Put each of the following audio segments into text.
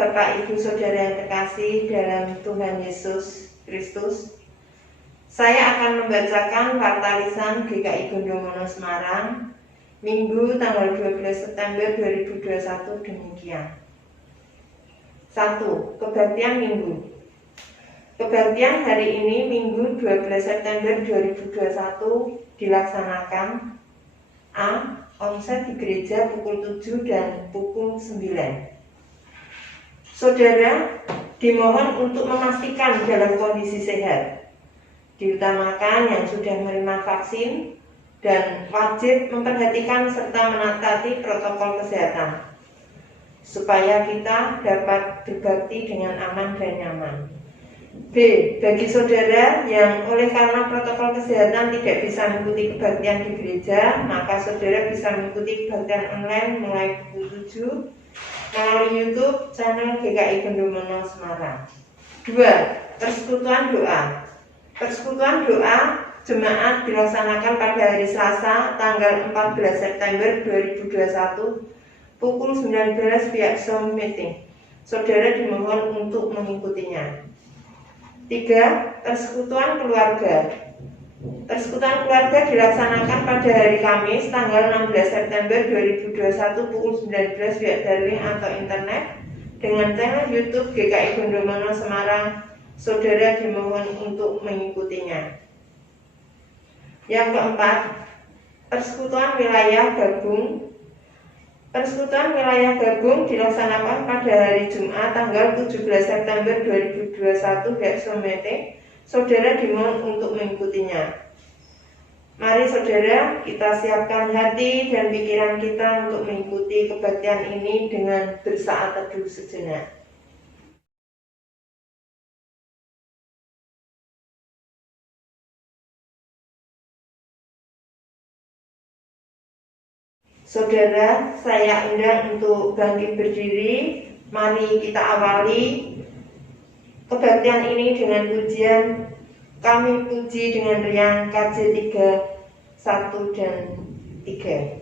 Bapak, Ibu, Saudara yang terkasih dalam Tuhan Yesus Kristus, saya akan membacakan Warta Lisan GKI Gondomono Semarang, Minggu tanggal 12 September 2021 demikian. 1. Kebaktian Minggu. Kebaktian hari ini Minggu 12 September 2021 dilaksanakan A. Onset di gereja pukul 7 dan pukul 9. Saudara dimohon untuk memastikan dalam kondisi sehat, diutamakan yang sudah menerima vaksin dan wajib memperhatikan serta menaati protokol kesehatan supaya kita dapat berbakti dengan aman dan nyaman. B. Bagi saudara yang oleh karena protokol kesehatan tidak bisa mengikuti kebaktian di gereja, maka saudara bisa mengikuti kebaktian online mulai pukul 7 melalui YouTube channel GKI Gondomono Semarang. 2. Persekutuan doa. Persekutuan doa jemaat dilaksanakan pada hari Selasa tanggal 14 September 2021 pukul 19 via Zoom meeting. Saudara dimohon untuk mengikutinya. 3. Persekutuan keluarga. Persekutuan keluarga dilaksanakan pada hari Kamis tanggal 16 September 2021 pukul 19 via daring atau internet dengan channel YouTube GKI Gondomono Semarang. Saudara dimohon untuk mengikutinya. Yang keempat, persekutuan wilayah gabung. Persekutuan wilayah gabung dilaksanakan pada hari Jumat tanggal 17 September 2021 via Zoom meeting. Saudara dimohon untuk mengikutinya. Mari saudara, kita siapkan hati dan pikiran kita untuk mengikuti kebaktian ini dengan bersaat teduh sejenak. Saudara, saya undang untuk bangkit berdiri. Mari kita awali kebaktian ini dengan pujian. Kami puji dengan riang KJ 3, 1 dan 3.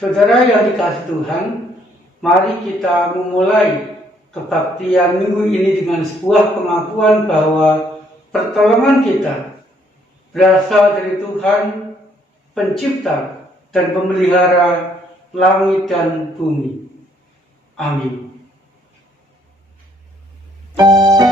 Saudara yang dikasihi Tuhan, mari kita memulai kebaktian minggu ini dengan sebuah pengakuan bahwa pertolongan kita berasal dari Tuhan, Pencipta dan Pemelihara langit dan bumi. Amin. Amin.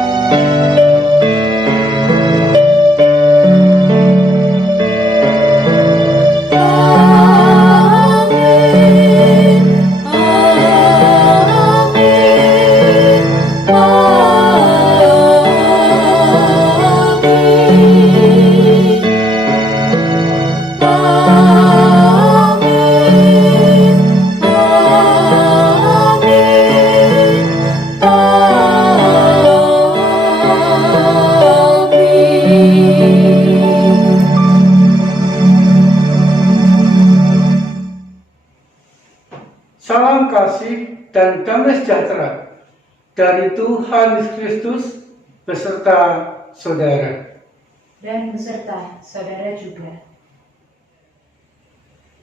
Salam kasih dan damai sejahtera dari Tuhan Yesus Kristus beserta saudara. Dan beserta saudara juga.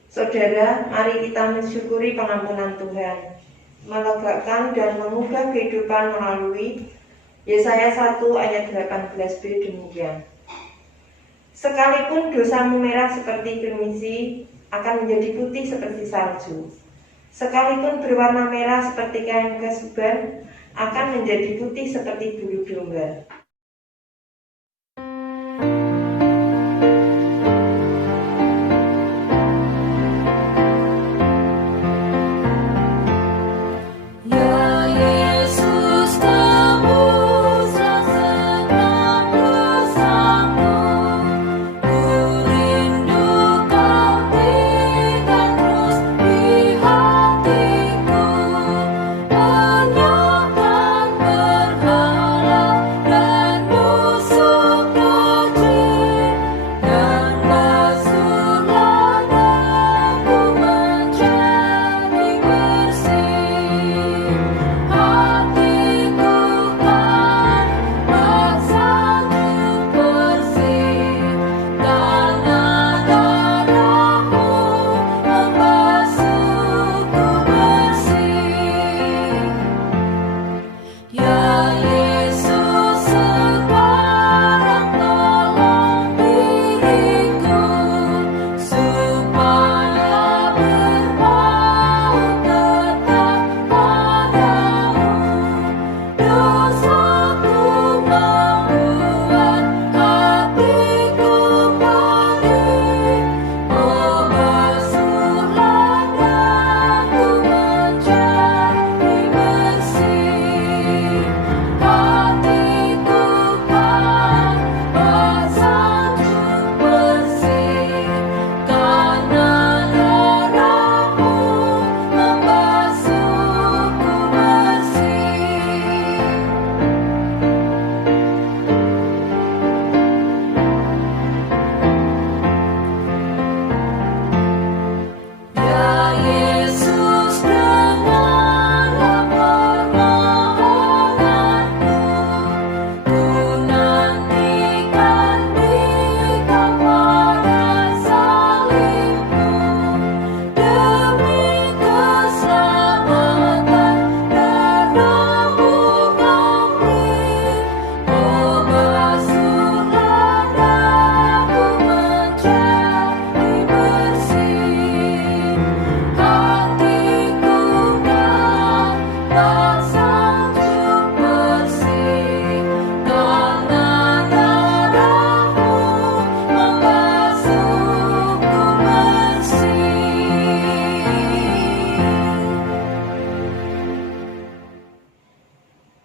Saudara, mari kita mensyukuri pengampunan Tuhan, melegakan dan mengubah kehidupan melalui Yesaya 1 ayat 18b demikian. Sekalipun dosamu merah seperti kirmisi, akan menjadi putih seperti salju. Sekalipun berwarna merah seperti kain kasuban, akan menjadi putih seperti bulu domba.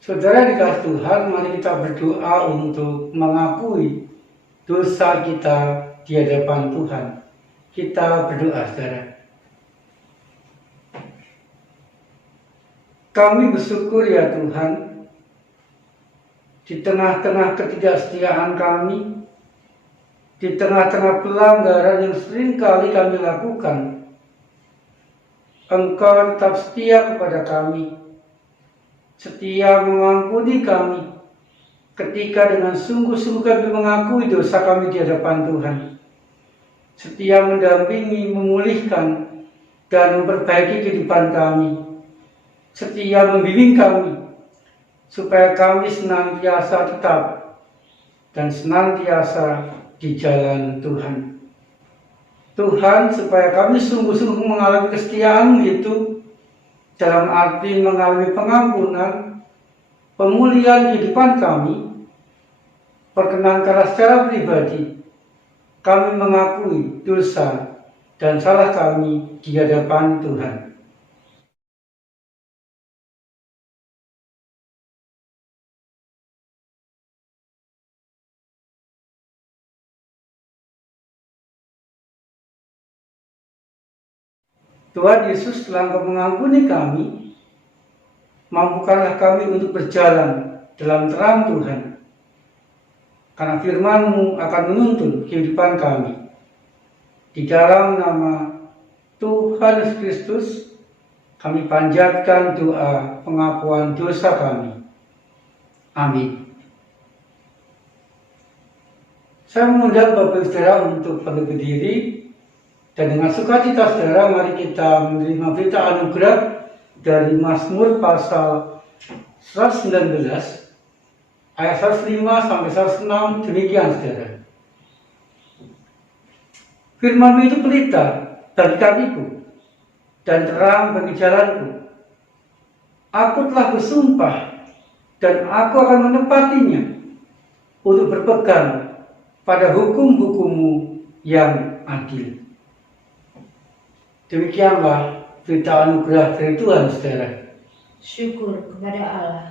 Saudara dikasih Tuhan, mari kita berdoa untuk mengakui dosa kita di hadapan Tuhan. Kita berdoa, saudara. Kami bersyukur ya Tuhan, di tengah-tengah ketidaksetiaan kami, di tengah-tengah pelanggaran yang sering kali kami lakukan, Engkau tetap setia kepada kami, setia mengampuni kami, ketika dengan sungguh-sungguh kami mengakui dosa kami di hadapan Tuhan, setia mendampingi, memulihkan, dan memperbaiki kehidupan kami, setia membimbing kami, supaya kami senantiasa tetap dan senantiasa di jalan Tuhan. Tuhan, supaya kami sungguh-sungguh mengalami kesetiaan itu, dalam arti mengalami pengampunan, pemulihan kehidupan kami, perkenankanlah secara pribadi kami mengakui dosa dan salah kami di hadapan Tuhan. Tuhan Yesus telah mengampuni kami, mampukanlah kami untuk berjalan dalam terang Tuhan, karena firman-Mu akan menuntun kehidupan kami. Di dalam nama Tuhan Yesus Kristus, kami panjatkan doa pengakuan dosa kami. Amin. Saya mengundang Bapak Saudara untuk perlu berdiri, dan dengan sukacita saudara mari kita menerima berita anugerah dari Mazmur pasal 119 ayat 105 sampai 106. Demikian saudara. Firman-Mu itu pelita bagi kakiku dan terang bagi jalanku. Aku telah bersumpah dan aku akan menepatinya untuk berpegang pada hukum-hukum-Mu yang adil. Demikianlah berita anugerah dari Tuhan, saudara. Syukur kepada Allah.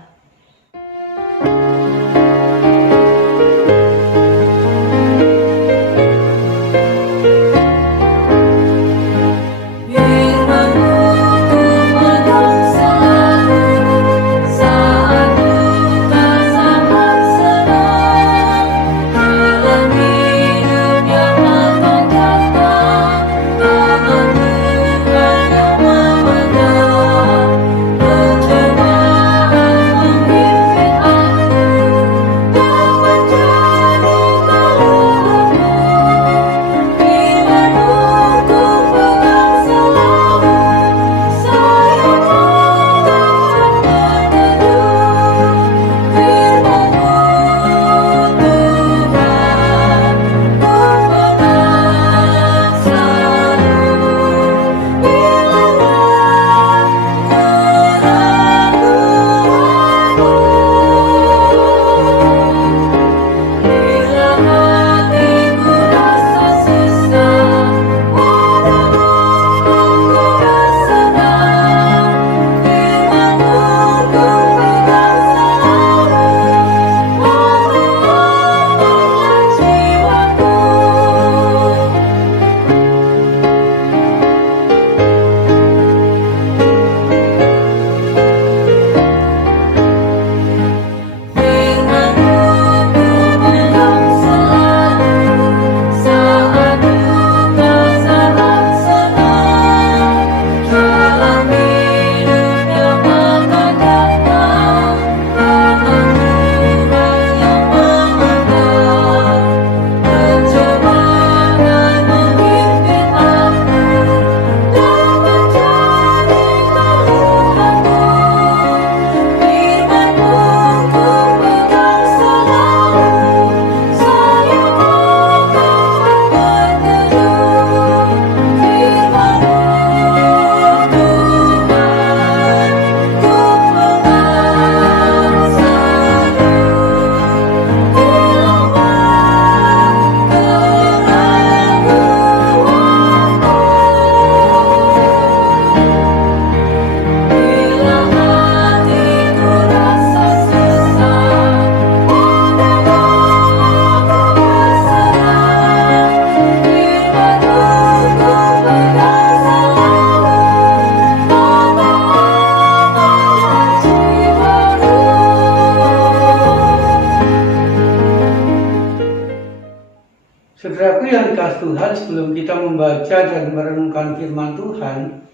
Saudaraku yang dikasihi Tuhan, sebelum kita membaca dan merenungkan firman Tuhan,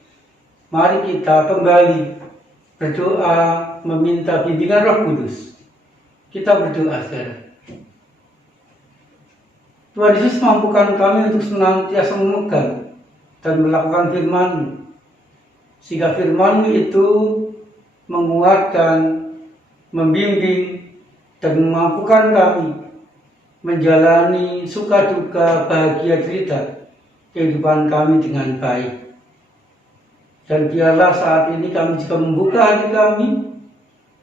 mari kita kembali berdoa meminta bimbingan Roh Kudus. Kita berdoa, saudara. Tuhan Yesus, mampukan kami untuk senantiasa memegang dan melakukan firman-Mu, sehingga firman-Mu itu menguatkan, membimbing, dan memampukan kami menjalani suka duka, bahagia cerita kehidupan kami dengan baik. Dan biarlah saat ini kami juga membuka hati kami,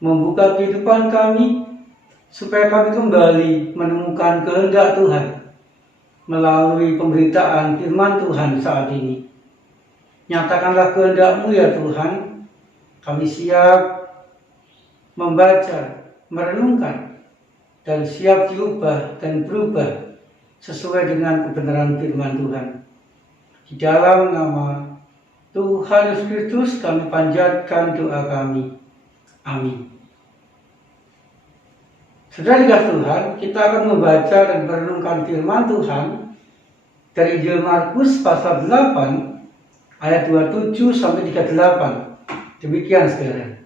membuka kehidupan kami, supaya kami kembali menemukan kehendak Tuhan melalui pemberitaan firman Tuhan saat ini. Nyatakanlah kehendak-Mu ya Tuhan, kami siap membaca, merenungkan, dan siap diubah dan berubah sesuai dengan kebenaran firman Tuhan. Di dalam nama Tuhan Yesus Kristus kami panjatkan doa kami. Amin. Saudara dikasihi Tuhan, kita akan membaca dan merenungkan firman Tuhan dari Injil Markus pasal 8 ayat 27 sampai 38. Demikian saudara.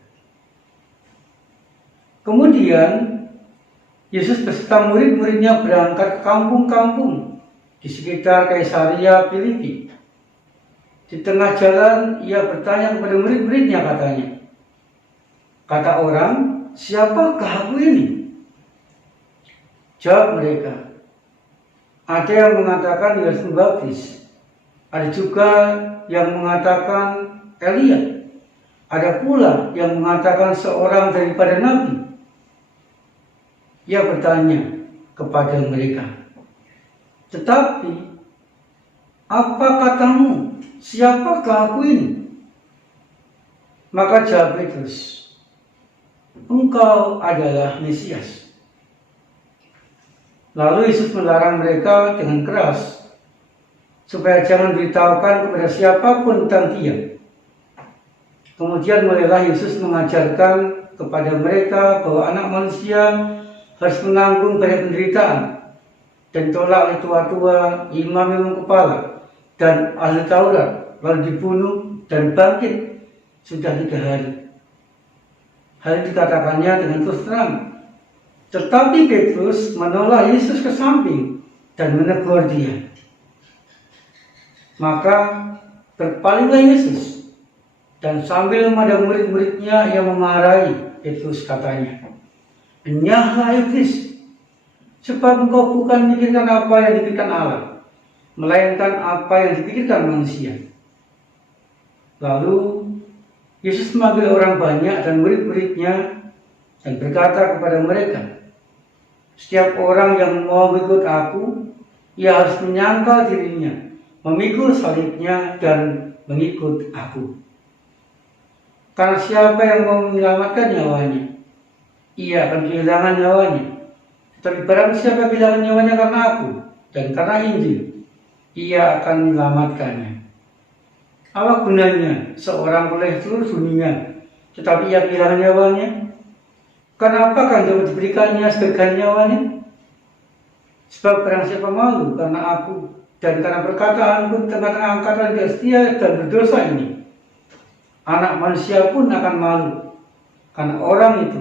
Kemudian Yesus beserta murid-muridnya berangkat ke kampung-kampung di sekitar Kaisaria Filipi. Di tengah jalan ia bertanya kepada murid-muridnya, katanya, kata orang, siapakah aku ini? Jawab mereka, ada yang mengatakan Yohanes Pembaptis, ada juga yang mengatakan Elia, ada pula yang mengatakan seorang daripada nabi. Ia bertanya kepada mereka, tetapi apa katamu? Siapakah aku ini? Maka jawab Petrus, engkau adalah Mesias. Lalu Yesus melarang mereka dengan keras supaya jangan beritahukan kepada siapapun tentang Dia. Kemudian mulailah Yesus mengajarkan kepada mereka bahwa anak manusia harus menanggung banyak penderitaan dan ditolak oleh tua-tua, imam-imam kepala, dan ahli Taurat, lalu dibunuh dan bangkit sudah 3 hari. Hal ini dikatakannya dengan terus terang. Tetapi Petrus menolak Yesus ke samping dan menegur dia. Maka berpalinglah Yesus dan sambil memandang murid-muridnya ia memarahi Petrus, katanya, enyahlah iblis, sebab engkau bukan memikirkan apa yang dipikirkan Allah, melainkan apa yang dipikirkan manusia. Lalu Yesus memanggil orang banyak dan murid-muridnya dan berkata kepada mereka, setiap orang yang mau mengikut aku, ia harus menyangkal dirinya, memikul salibnya dan mengikut aku. Karena siapa yang mau menyelamatkan nyawanya, ia akan kehilangan nyawanya. Tetapi barang siapa kehilangan nyawanya karena aku dan karena Injil, ia akan menyelamatkannya. Apa gunanya seorang oleh seluruh dunia, tetapi ia kehilangan nyawanya? Kenapa kan dapat diberikannya sebagian nyawanya? Sebab barang siapa malu karena aku dan karena perkataanku tengah-tengah angkatan tidak setia dan berdosa ini, anak manusia pun akan malu karena orang itu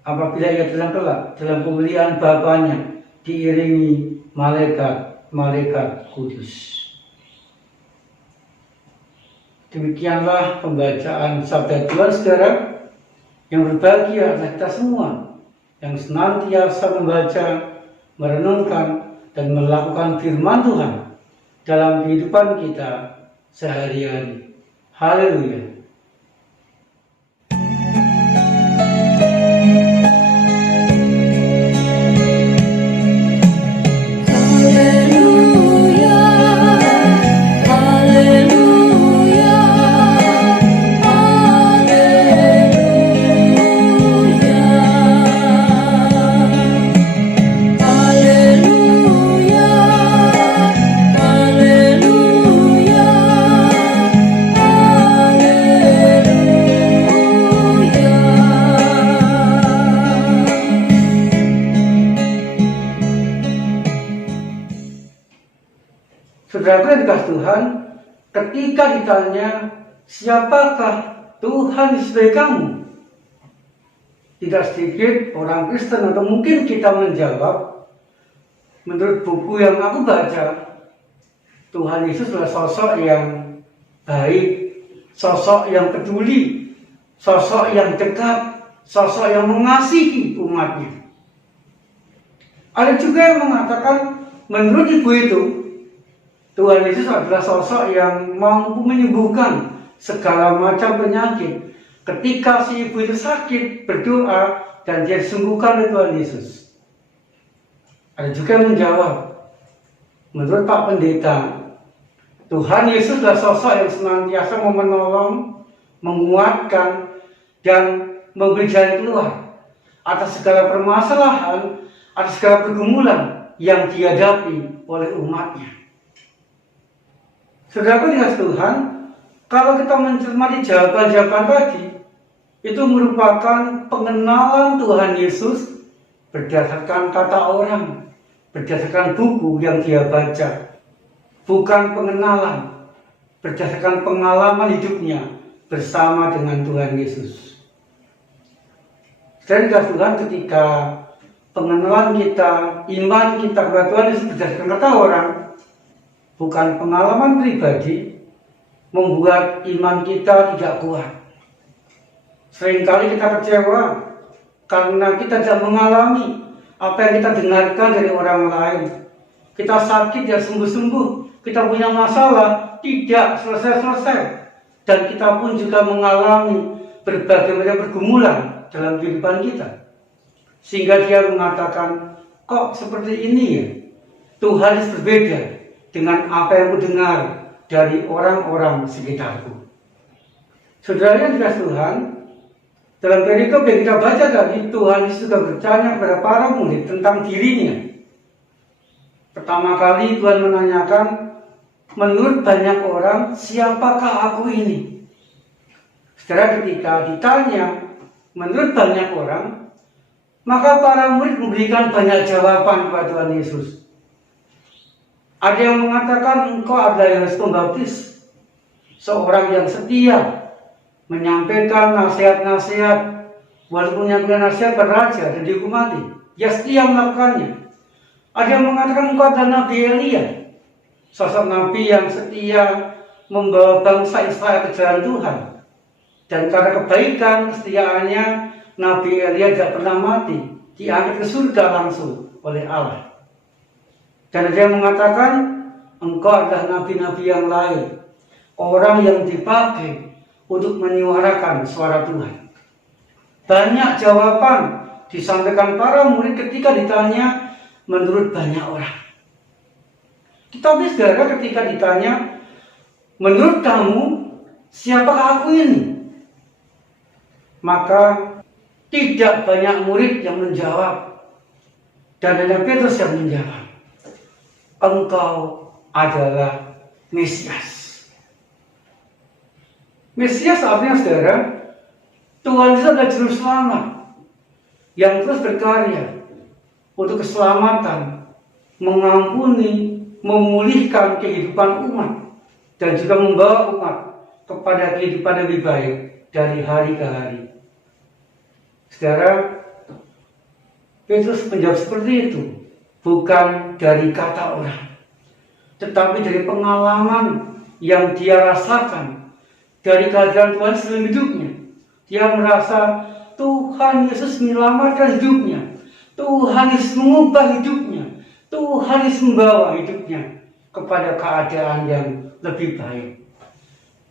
apabila ia datang kelak dalam kemuliaan Bapanya diiringi malaikat-malaikat kudus. Demikianlah pembacaan sabda Tuhan, saudara. Yang berbahagia adalah kita semua yang senantiasa membaca, merenungkan, dan melakukan firman Tuhan dalam kehidupan kita sehari-hari. Haleluya. Saudara dikasih Tuhan, ketika ditanya siapakah Tuhan sebagai kamu, tidak sedikit orang Kristen atau mungkin kita menjawab, menurut buku yang aku baca, Tuhan Yesus adalah sosok yang baik, sosok yang peduli, sosok yang dekat, sosok yang mengasihi umatnya. Ada juga yang mengatakan menurut ibu itu, Tuhan Yesus adalah sosok yang mampu menyembuhkan segala macam penyakit. Ketika si ibu itu sakit, berdoa, dan dia disembuhkan oleh Tuhan Yesus. Ada juga yang menjawab, menurut Pak Pendeta, Tuhan Yesus adalah sosok yang senantiasa mau menolong, menguatkan, dan memberi jalan keluar atas segala permasalahan, atas segala pergumulan yang dihadapi oleh umatnya. Saudaraku dikasih Tuhan, kalau kita mencermati jawaban-jawaban tadi, itu merupakan pengenalan Tuhan Yesus berdasarkan kata orang, berdasarkan buku yang dia baca. Bukan pengenalan berdasarkan pengalaman hidupnya bersama dengan Tuhan Yesus. Dan Tuhan, ketika pengenalan kita, iman kita kepada Tuhan Yesus berdasarkan kata orang, bukan pengalaman pribadi, membuat iman kita tidak kuat. Seringkali kita kecewa karena kita tidak mengalami apa yang kita dengarkan dari orang lain. Kita sakit ya sembuh-sembuh, kita punya masalah tidak selesai-selesai, dan kita pun juga mengalami berbagai macam pergumulan dalam kehidupan kita. Sehingga dia mengatakan, kok seperti ini ya? Tuhan berbeda dengan apa yang kudengar dari orang-orang sekitarku. Saudara yang dikasihi Tuhan, dalam perikop yang kita baca tadi, Tuhan Yesus juga bertanya kepada para murid tentang dirinya. Pertama kali Tuhan menanyakan, menurut banyak orang, siapakah aku ini? Saudara, ketika ditanya, menurut banyak orang, maka para murid memberikan banyak jawaban kepada Tuhan Yesus. Ada yang mengatakan, engkau adalah Yohanes Pembaptis, seorang yang setia, menyampaikan nasihat-nasihat, walaupun yang nasihat beraja dan dihukum mati, dia setia melakukannya. Ada yang mengatakan engkau adalah Nabi Elia, sosok Nabi yang setia membawa bangsa Israel ke jalan Tuhan. Dan karena kebaikan kesetiaannya, Nabi Elia tidak pernah mati, diangkat ke surga langsung oleh Allah. Dan ada yang mengatakan engkau adalah nabi-nabi yang lain, orang yang dipakai untuk menyuarakan suara Tuhan. Banyak jawaban disampaikan para murid ketika ditanya menurut banyak orang. Tetapi saudara, ketika ditanya, menurut kamu siapakah aku ini? Maka tidak banyak murid yang menjawab, dan hanya Petrus yang menjawab, engkau adalah Mesias. Mesias artinya, saudara, Tuhan Yesus adalah juru selamat yang terus berkarya untuk keselamatan, mengampuni, memulihkan kehidupan umat, dan juga membawa umat kepada kehidupan yang lebih baik dari hari ke hari. Saudara, Petrus menjawab seperti itu, bukan dari kata orang, tetapi dari pengalaman yang dia rasakan dari kehadiran Tuhan dalam hidupnya. Dia merasa Tuhan Yesus menyelamatkan hidupnya, Tuhan Yesus mengubah hidupnya, Tuhan Yesus membawa hidupnya kepada keadaan yang lebih baik.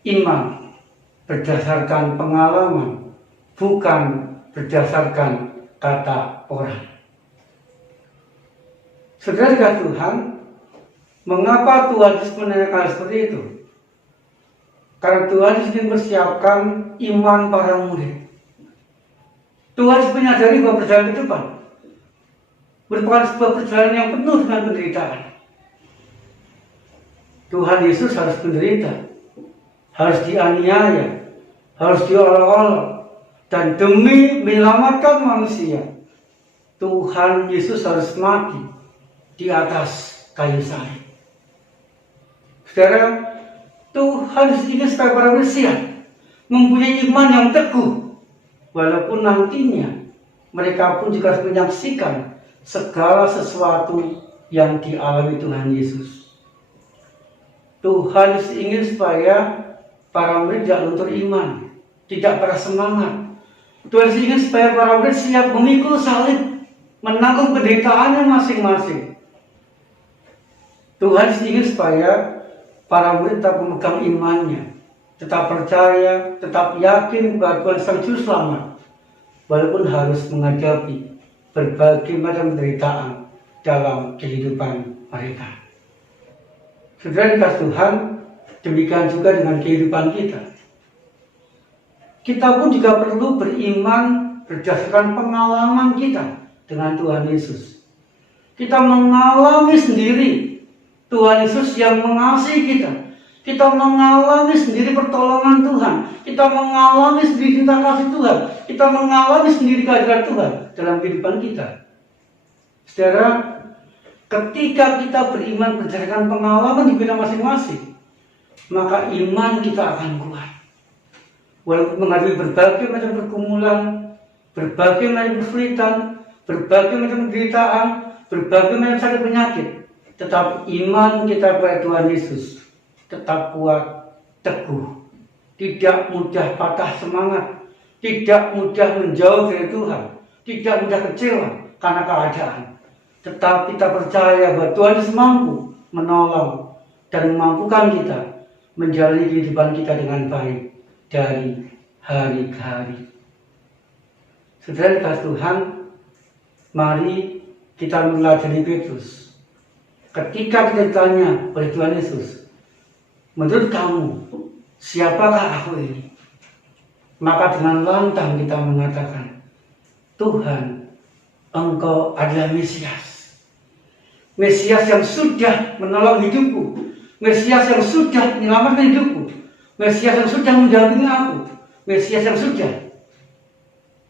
Iman berdasarkan pengalaman, bukan berdasarkan kata orang. Saudara Tuhan, mengapa Tuhan Yesus menanyakan seperti itu? Karena Tuhan Yesus ingin mempersiapkan iman para murid. Tuhan Yesus menyadari bahwa perjalanan ke depan merupakan sebuah perjalanan yang penuh dengan penderitaan. Tuhan Yesus harus menderita, harus dianiaya, harus diolok-olok, dan demi menyelamatkan manusia, Tuhan Yesus harus mati di atas kayu salib. Saudara, Tuhan ingin supaya para manusia mempunyai iman yang teguh, walaupun nantinya mereka pun juga harus menyaksikan segala sesuatu yang dialami Tuhan Yesus. Tuhan ingin supaya para murid tidak luntur iman, tidak patah semangat. Tuhan ingin supaya para murid siap memikul salib, menanggung penderitaannya masing-masing. Tuhan ingin supaya para murid tetap memegang imannya, tetap percaya, tetap yakin kepada Tuhan Sang Juru Selamat, walaupun harus menghadapi berbagai macam penderitaan dalam kehidupan mereka. Saudara dikasih Tuhan, demikian juga dengan kehidupan kita. Kita pun juga perlu beriman berdasarkan pengalaman kita dengan Tuhan Yesus. Kita mengalami sendiri Tuhan Yesus yang mengasihi kita. Kita mengalami sendiri pertolongan Tuhan. Kita mengalami sendiri cinta kasih Tuhan. Kita mengalami sendiri kehadiran Tuhan dalam kehidupan kita. Saudara, ketika kita beriman berdasarkan pengalaman di bidang masing-masing, maka iman kita akan kuat. walaupun menghadapi berbagai macam pergumulan, berbagai macam kesulitan, berbagai macam penderitaan, berbagai macam sakit penyakit, tetap iman kita kepada Tuhan Yesus tetap kuat, teguh, tidak mudah patah semangat, tidak mudah menjauh dari Tuhan, tidak mudah kecewa karena keadaan. Tetapi kita percaya bahwa Tuhan Yesus mampu menolong dan memampukan kita menjalani kehidupan kita dengan baik dari hari ke hari. Saudara kasih Tuhan, mari kita meneladani Petrus. Ketika kita ditanya oleh Tuhan Yesus, menurut kamu, siapakah aku ini? Maka dengan lantang kita mengatakan, Tuhan, Engkau adalah Mesias. Mesias yang sudah menolong hidupku. Mesias yang sudah menyelamatkan hidupku. Mesias yang sudah mendampingi aku. Mesias yang sudah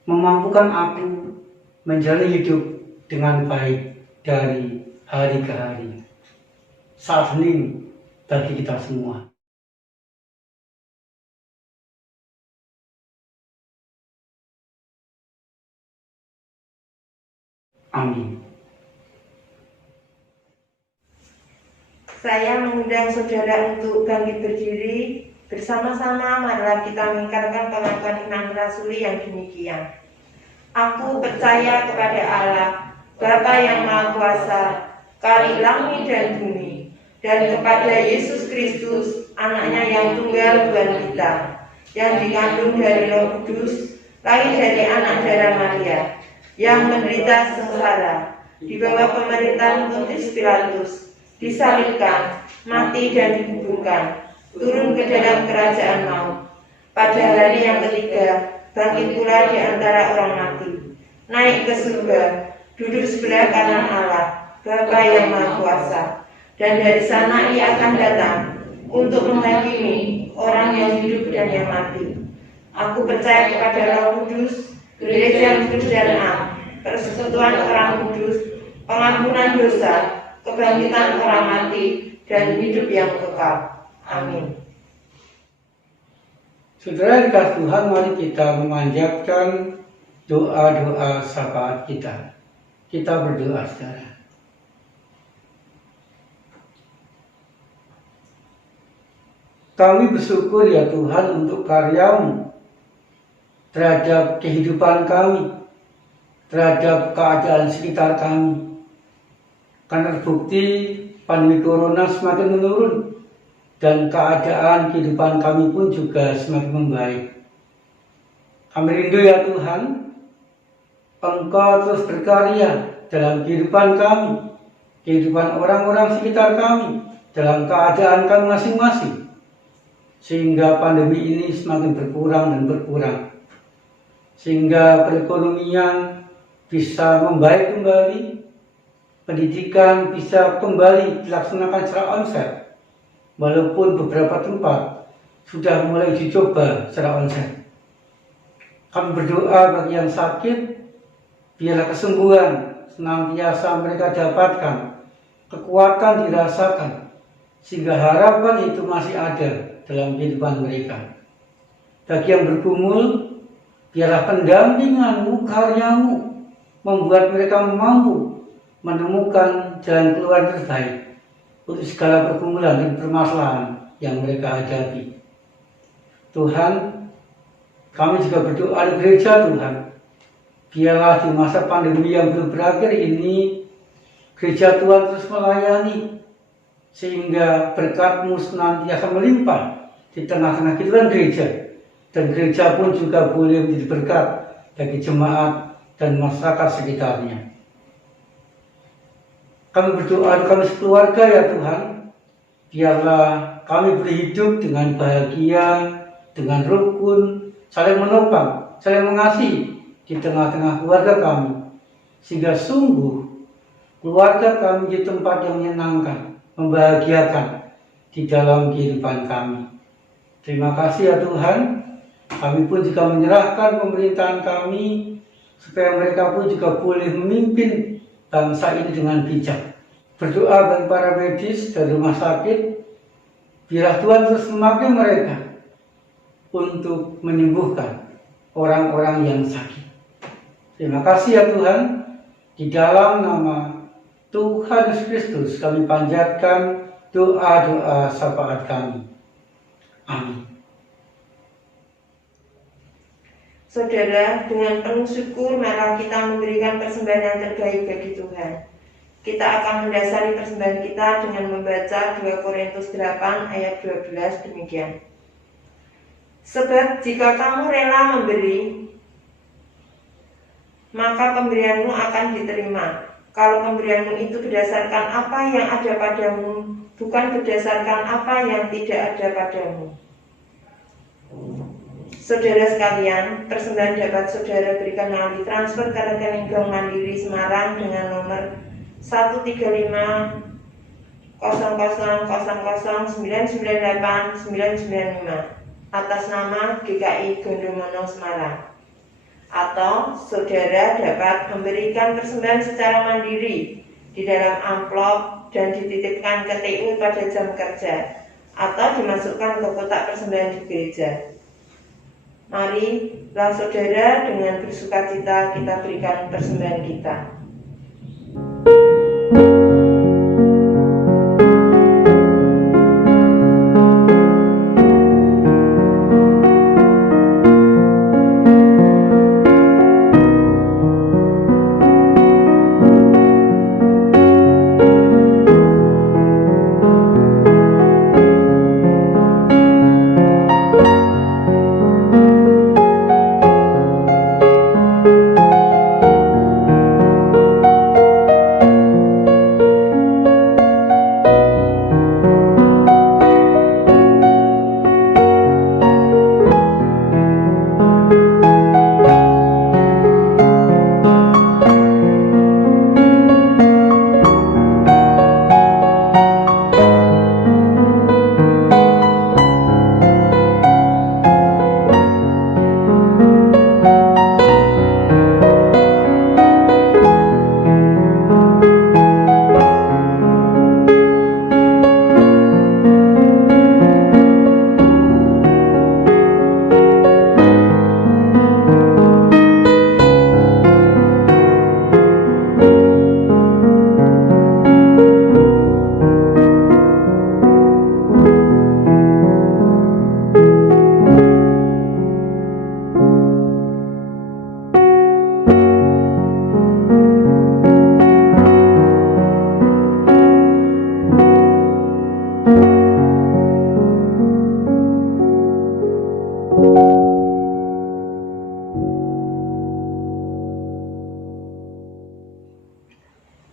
memampukan aku menjalani hidup dengan baik dari hari ke hari. Saat hening bagi kita semua. Amin. Saya mengundang saudara untuk bangkit berdiri. Bersama-sama marilah kita meningkatkan pengakuan iman rasuli yang demikian. Aku percaya kepada Allah, Bapa yang Maha Kuasa, Kali langit dan bumi, dan kepada Yesus Kristus, anaknya yang tunggal Tuhan kita, yang dikandung dari Roh Kudus, lahir dari anak darah Maria, yang menderita sengsara, di bawah pemerintahan Pontius Pilatus, disalibkan, mati dan dikuburkan, turun ke dalam kerajaan maut. Pada hari yang ketiga, bangkit pula di antara orang mati, naik ke surga, duduk sebelah kanan Allah, Bapa yang Maha Kuasa, dan dari sana Ia akan datang untuk menghakimi orang yang hidup dan yang mati. Aku percaya kepada Roh Kudus, gereja yang kudus dan am, persekutuan orang kudus, pengampunan dosa, kebangkitan orang mati, dan hidup yang kekal. Amin. Saudara dikasih Tuhan, mari kita memanjatkan doa-doa syafaat kita. Kita berdoa, saudara. Kami bersyukur ya Tuhan untuk karya-Mu terhadap kehidupan kami, terhadap keadaan sekitar kami. Karena terbukti pandemi corona semakin menurun dan keadaan kehidupan kami pun juga semakin membaik. Kami rindu ya Tuhan, Engkau terus berkarya dalam kehidupan kami, kehidupan orang-orang sekitar kami, dalam keadaan kami masing-masing, sehingga pandemi ini semakin berkurang dan berkurang, sehingga perekonomian bisa membaik kembali, pendidikan bisa kembali dilaksanakan secara onsite, walaupun beberapa tempat sudah mulai dicoba secara onsite. Kami berdoa bagi yang sakit, biarlah kesembuhan senantiasa mereka dapatkan, kekuatan dirasakan, sehingga harapan itu masih ada dalam kehidupan mereka. Bagi yang bergumul, biarlah pendampingan-Mu, karya-Mu membuat mereka mampu menemukan jalan keluar terbaik untuk segala pergumulan dan permasalahan yang mereka hadapi. Tuhan, kami juga berdoa di gereja Tuhan, biarlah di masa pandemi yang belum berakhir ini, gereja Tuhan terus melayani, sehingga berkat-Mu senantiasa melimpah di tengah-tengah kehidupan gereja, dan gereja pun juga boleh menjadi berkat bagi jemaat dan masyarakat sekitarnya. Kami berdoa kami sekeluarga ya Tuhan, biarlah kami berhidup dengan bahagia, dengan rukun, saling menopang, saling mengasihi di tengah-tengah keluarga kami, sehingga sungguh keluarga kami di tempat yang menyenangkan, membahagiakan di dalam kehidupan kami. Terima kasih ya Tuhan, kami pun juga menyerahkan pemerintahan kami, supaya mereka pun juga boleh memimpin bangsa ini dengan bijak. Berdoa bagi para medis dari rumah sakit, biarlah Tuhan terus memakai mereka untuk menyembuhkan orang-orang yang sakit. Terima kasih ya Tuhan, di dalam nama Tuhan Yesus Kristus kami panjatkan doa-doa syafaat kami. Amin. Saudara, dengan penuh syukur maka kita memberikan persembahan yang terbaik bagi Tuhan. Kita akan mendasari persembahan kita dengan membaca 2 Korintus 8 ayat 12 demikian. Sebab jika kamu rela memberi, maka pemberianmu akan diterima. Kalau pemberianmu itu berdasarkan apa yang ada padamu, bukan berdasarkan apa yang tidak ada padamu. Saudara sekalian, persembahan dapat saudara berikan melalui transfer ke rekening Bank Mandiri Semarang dengan nomor 13500000998 995 atas nama GKI Gondomono Semarang. Atau saudara dapat memberikan persembahan secara mandiri di dalam amplop dan dititipkan ke TU pada jam kerja atau dimasukkan ke kotak persembahan di gereja. Marilah saudara dengan bersukacita kita berikan persembahan kita.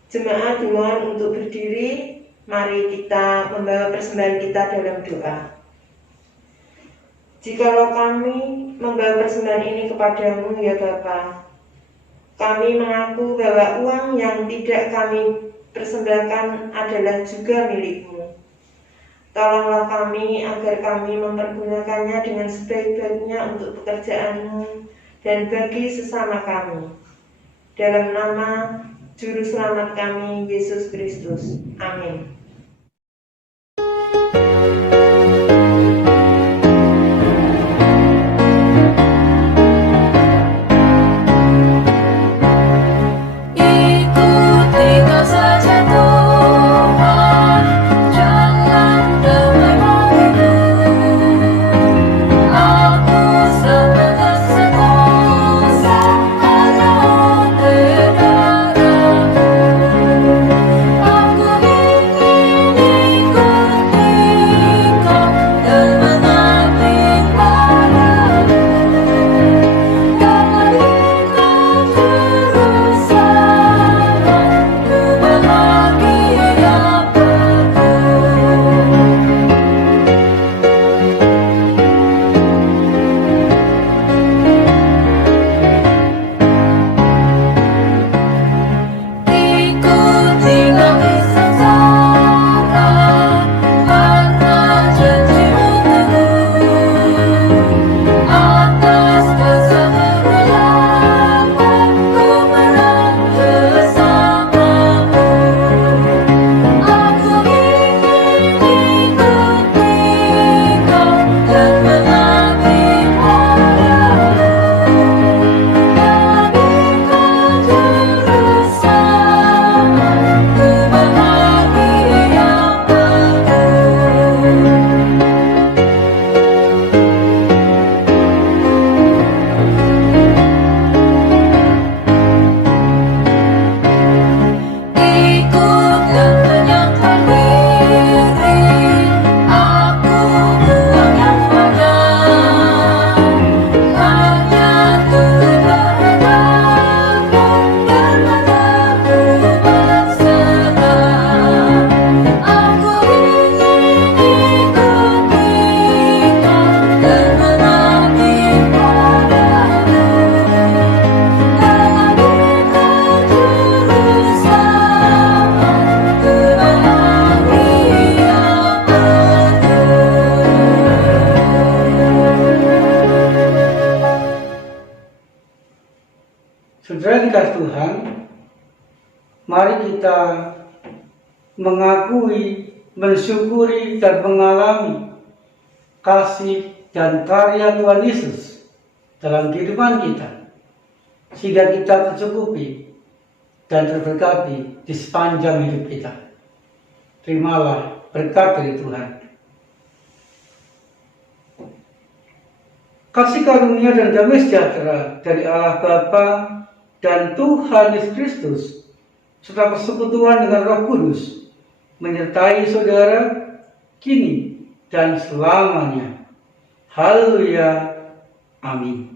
Jemaat dimohon untuk berdiri. Mari kita membawa persembahan kita dalam doa. Jikalau kami membawa persembahan ini kepadamu ya Bapa, kami mengaku bahwa uang yang tidak kami persembahkan adalah juga milik-Mu. Tolonglah kami agar kami mempergunakannya dengan sebaik-baiknya untuk pekerjaan-Mu dan bagi sesama kami. Dalam nama Juru Selamat kami, Yesus Kristus. Amin. Aku ingin mengakui, mensyukuri, dan mengalami kasih dan karya Tuhan Yesus dalam kehidupan kita, sehingga kita tercukupi dan terberkati di sepanjang hidup kita. Terimalah berkat dari Tuhan. Kasih karunia dan damai sejahtera dari Allah Bapa dan Tuhan Yesus Kristus, serta persekutuan dengan Roh Kudus, menyertai saudara kini dan selamanya. Haleluya. Amin.